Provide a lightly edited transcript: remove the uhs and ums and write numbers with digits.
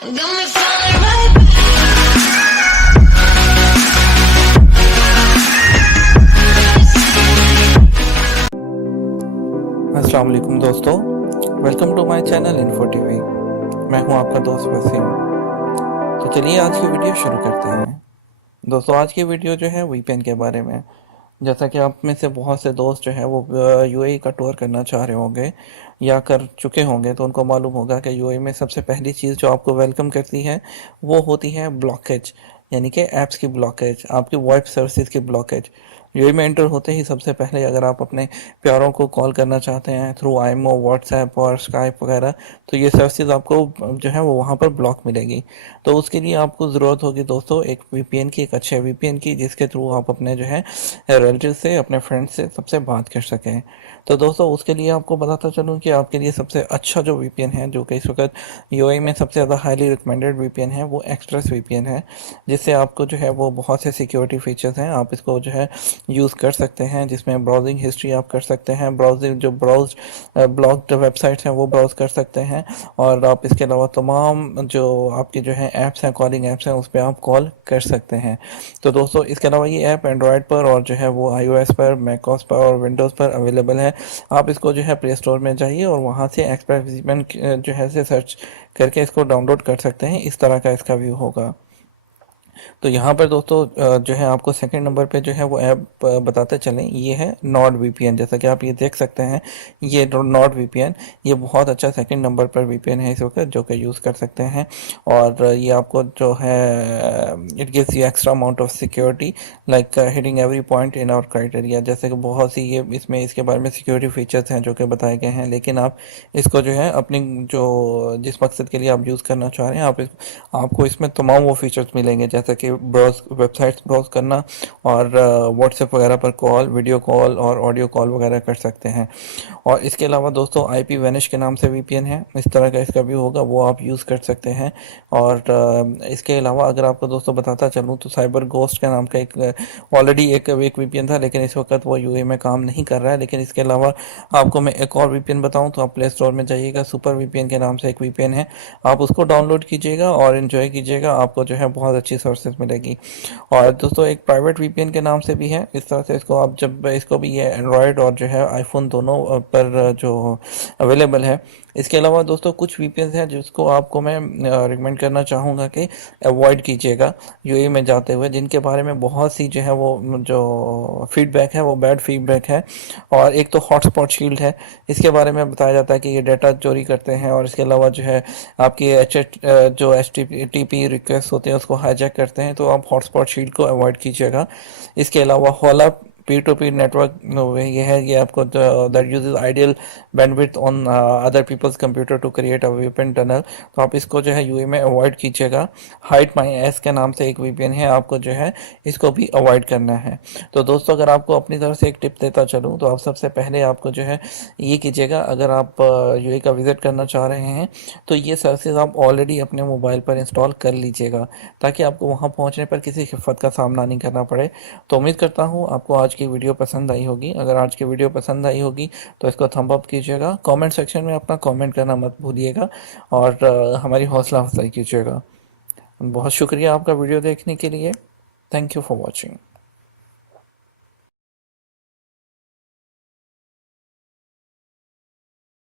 Got me falling right back. अस्सलाम वालेकुम दोस्तों, welcome to my channel info TV. मैं हूं आपका दोस्त वसीम। तो चलिए आज की वीडियो शुरू करते हैं। दोस्तों आज की वीडियो जो है वीपीएन के बारे में। जैसा कि आप में से बहुत से दोस्त जो है वो यूएई का टूर करना चाह रहे होंगे या कर चुके होंगे, तो उनको मालूम होगा कि यूएई में सबसे पहली चीज़ जो आपको वेलकम करती है वो होती है ब्लॉकेज, यानी कि ऐप्स की ब्लॉकेज, आपकी वॉइस सर्विसेज की ब्लॉकेज। यूएई में एंटर होते ही सबसे पहले अगर आप अपने प्यारों को कॉल करना चाहते हैं थ्रू आईमो, व्हाट्सएप और स्काइप वगैरह, तो ये सर्विसेज आपको जो है वो वहाँ पर ब्लॉक मिलेगी। तो उसके लिए आपको ज़रूरत होगी दोस्तों एक वीपीएन की, एक अच्छे वीपीएन की, जिसके थ्रू आप अपने जो है रिलेटिव से, अपने फ्रेंड से सबसे बात कर सकें। तो दोस्तों उसके लिए आपको बताता चलूँ कि आपके लिए सबसे अच्छा जो वीपीएन है, जो कि इस वक्त यूएई में सबसे ज़्यादा हाईली रिकमेंडेड वीपीएन है, वो एक्सप्रेस वीपीएन है, जिससे आपको जो है वो बहुत से सिक्योरिटी फीचर्स हैं, आप इसको जो है यूज़ कर सकते हैं, जिसमें ब्राउजिंग हिस्ट्री आप कर सकते हैं, ब्राउजिंग जो ब्लॉक्ड वेबसाइट्स हैं वो ब्राउज कर सकते हैं, और आप इसके अलावा तमाम जो आपकी जो है ऐप्स हैं, कॉलिंग ऐप्स हैं, उस पर आप कॉल कर सकते हैं। तो दोस्तों इसके अलावा ये ऐप एंड्रॉयड पर और जो है वो iOS पर, मैकओएस पर और विंडोज़ पर अवेलेबल है। आप इसको जो है प्ले स्टोर में जाइए और वहाँ से एक्सप्रेस वीपीएन जो है से सर्च करके इसको डाउनलोड कर सकते हैं। इस तरह का इसका व्यू होगा। तो यहाँ पर दोस्तों जो है आपको सेकंड नंबर पे जो है वो ऐप बताते चलें, ये है नॉर्ड वीपीएन। जैसा कि आप ये देख सकते हैं, ये नॉर्ड वीपीएन, ये बहुत अच्छा सेकंड नंबर पर वीपीएन है इस वक्त, जो कि यूज़ कर सकते हैं। और ये आपको जो है it gives you extra amount of security like hitting every point in our criteria. जैसे कि बहुत सी ये इसमें इसके बारे में सिक्योरिटी फीचर्स हैं जो कि बताए गए हैं, लेकिन आप इसको जो है अपनी जो जिस मकसद के लिए आप यूज़ करना चाह रहे हैं, आपको इसमें तमाम वो फीचर्स मिलेंगे, जैसे कि ब्राउज वेबसाइट्स ब्राउज करना और व्हाट्सएप वगैरह पर कॉल, वीडियो कॉल और ऑडियो कॉल वगैरह कर सकते हैं। और इसके अलावा दोस्तों आईपी वैनिश के नाम से वीपीएन है, इस तरह का इसका व्यू होगा, वो आप यूज़ कर सकते हैं। और इसके अलावा अगर आपको दोस्तों बताता चलूँ तो साइबर गोस्ट के नाम का एक ऑलरेडी एक वीपीएन था, लेकिन इस वक्त वो यूए में काम नहीं कर रहा है। लेकिन इसके अलावा आपको मैं एक और वीपीएन बताऊँ तो आप प्ले स्टोर में जाइएगा, सुपर वीपीएन के नाम से एक वीपीएन है, आप उसको डाउनलोड कीजिएगा और इन्जॉय कीजिएगा, आपको जो है बहुत अच्छी सर्विसेज मिलेगी। और दोस्तों एक प्राइवेट वीपीएन के नाम से भी है, इस तरह से इसको आप जब इसको भी ये एंड्रॉयड और जो है आईफोन दोनों पर जो अवेलेबल है। इसके अलावा दोस्तों कुछ वीपीएन हैं जिसको आपको मैं रिकमेंड करना चाहूँगा कि अवॉइड कीजिएगा यूएई में जाते हुए, जिनके बारे में बहुत सी जो है वो जो फीडबैक है वो बैड फीडबैक है। और एक तो हॉटस्पॉट शील्ड है, इसके बारे में बताया जाता है कि ये डाटा चोरी करते हैं, और इसके अलावा जो है आपकी जो HTTP रिक्वेस्ट होते हैं उसको हाईजैक करते हैं, तो आप हॉटस्पॉट शील्ड को अवॉइड कीजिएगा। इसके अलावा होला पी टू पी नेटवर्क ये है, ये आपको that uses ideal bandwidth on other peoples computer to create a VPN tunnel, तो आप इसको जो है यूए में अवॉइड कीजिएगा। हाइड माई एस के नाम से एक वीपीएन है, आपको जो है इसको भी अवॉइड करना है। तो दोस्तों अगर आपको अपनी तरफ से एक टिप देता चलूँ तो आप सबसे पहले आपको जो है ये कीजिएगा, अगर आप यूए का विज़िट करना चाह रहे हैं तो ये सर्विसेज आप ऑलरेडी अपने मोबाइल पर इंस्टॉल कर लीजिएगा, ताकि आपको वहाँ पहुँचने पर किसी हिफ़्फ़त का सामना नहीं करना पड़े। तो उम्मीद करता हूँ आपको आज की वीडियो पसंद आई होगी। अगर आज की वीडियो पसंद आई होगी तो इसको थंब अप कीजिएगा, कमेंट सेक्शन में अपना कमेंट करना मत भूलिएगा, और हमारी हौसला अफजाई कीजिएगा। बहुत शुक्रिया आपका वीडियो देखने के लिए। Thank you for watching.